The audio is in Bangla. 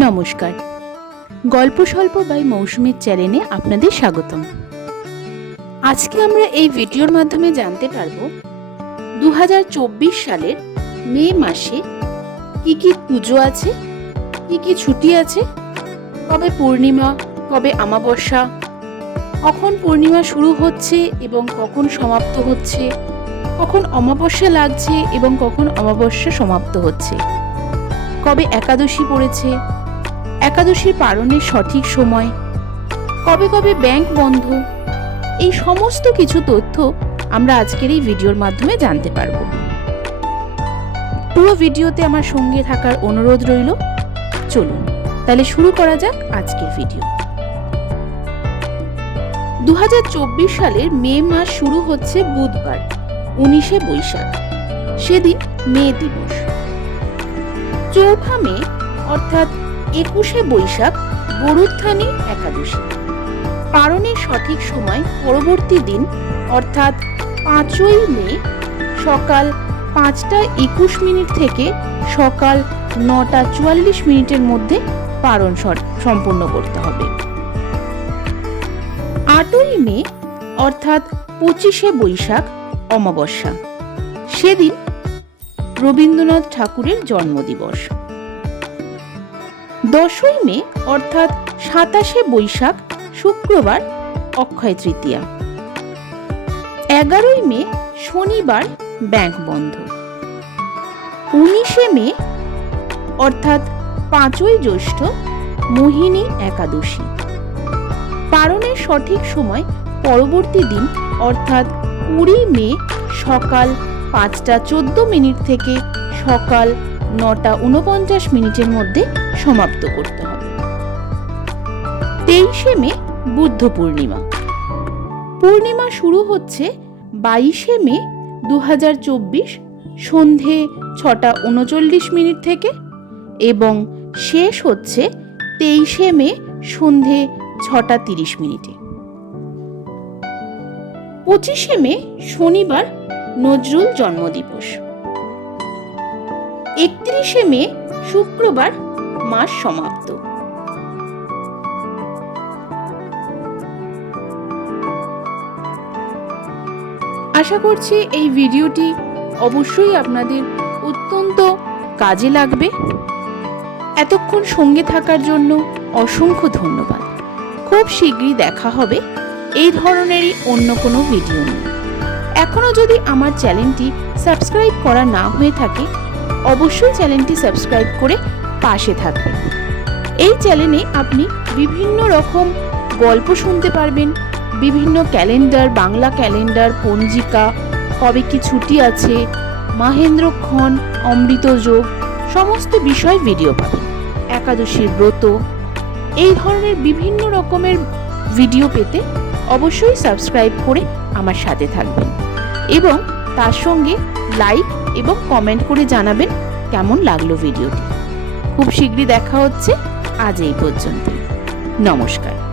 নমস্কার। গল্প স্বল্প বাই মৌসুমীর চ্যানেলে আপনাদের স্বাগতম। আজকে আমরা এই ভিডিওর মাধ্যমে জানতে পারব চব্বিশ সালের মে মাসে কি কি পুজো আছে, কি কি ছুটি আছে, কবে পূর্ণিমা, কবে অমাবস্যা, কখন পূর্ণিমা শুরু হচ্ছে এবং কখন সমাপ্ত হচ্ছে, কখন অমাবস্যা লাগছে এবং কখন অমাবস্যা সমাপ্ত হচ্ছে, কবে একাদশী পড়েছে একাদশীর পালনের সঠিক সময়। কবে কবে ব্যাংক বন্ধ, এই সমস্ত কিছু তথ্য আমরা আজকের এই ভিডিওর মাধ্যমে জানতে পারব। পুরো ভিডিওতে আমার সঙ্গে থাকার অনুরোধ রইল। চলুন, তাহলে শুরু করা যাক আজকের ভিডিও। দু হাজার চব্বিশ সালের মে মাস শুরু হচ্ছে বুধবার, উনিশে বৈশাখ। সেদিন মে দিবস। চৌঠা মে, অর্থাৎ একুশে বৈশাখ গরুত্থানী একাদশী। পারণের সঠিক সময় পরবর্তী দিন, অর্থাৎ পাঁচই মে, সকাল পাঁচটা একুশ মিনিট থেকে সকাল নটা চুয়াল্লিশ মিনিটের মধ্যে পারণ সম্পন্ন করতে হবে। আটই মে, অর্থাৎ পঁচিশে বৈশাখ, অমাবস্যা। সেদিন রবীন্দ্রনাথ ঠাকুরের জন্মদিবস। দশই মে, অর্থাৎ সাতাশে বৈশাখ, শুক্রবার, অক্ষয় তৃতীয়া। এগারোই মে, শনিবার, ব্যাংক বন্ধ। উনিশে মে, অর্থাৎ পাঁচই জ্যৈষ্ঠ, মোহিনী একাদশী। পারণের সঠিক সময় পরবর্তী দিন, অর্থাৎ কুড়ি মে, সকাল পাঁচটা চোদ্দ মিনিট থেকে সকাল নটা উনপঞ্চাশ মিনিটের মধ্যে সমাপ্ত করতে হবে। তেইশে মে, বুদ্ধ পূর্ণিমা। পূর্ণিমা শুরু হচ্ছে বাইশে মে দু সন্ধে ছটা উনচল্লিশ মিনিট থেকে এবং শেষ হচ্ছে তেইশে মে, সন্ধে ছটা তিরিশ মিনিটে। পঁচিশে মে, শনিবার, নজরুল জন্মদিবস। একত্রিশে মে, শুক্রবার মাস সমাপ্ত। আশা করছি এই ভিডিওটি অবশ্যই আপনাদের অত্যন্ত কাজে লাগবে। এতক্ষণ সঙ্গে থাকার জন্য অসংখ্য ধন্যবাদ। খুব শীঘ্রই দেখা হবে এই ধরনেরই অন্য কোনো ভিডিও নিয়ে। এখনও যদি আমার চ্যানেলটি সাবস্ক্রাইব করা না হয়ে থাকে, অবশ্যই চ্যানেলটি সাবস্ক্রাইব করে পাশে থাকবেন এই চ্যানেলে আপনি বিভিন্ন রকম গল্প শুনতে পারবেন, বিভিন্ন ক্যালেন্ডার বাংলা ক্যালেন্ডার পঞ্জিকা, কবে কি ছুটি আছে মাহেন্দ্রক্ষণ অমৃত যোগ, সমস্ত বিষয় ভিডিও পাবেন। একাদশীর ব্রত, এই ধরনের বিভিন্ন রকমের ভিডিও পেতে অবশ্যই সাবস্ক্রাইব করে আমার সাথে থাকবেন এবং তার সঙ্গে লাইক এবং কমেন্ট করে জানাবেন কেমন লাগল ভিডিওটি খুব শীঘ্রই দেখা হচ্ছে। আজ এই পর্যন্ত নমস্কার।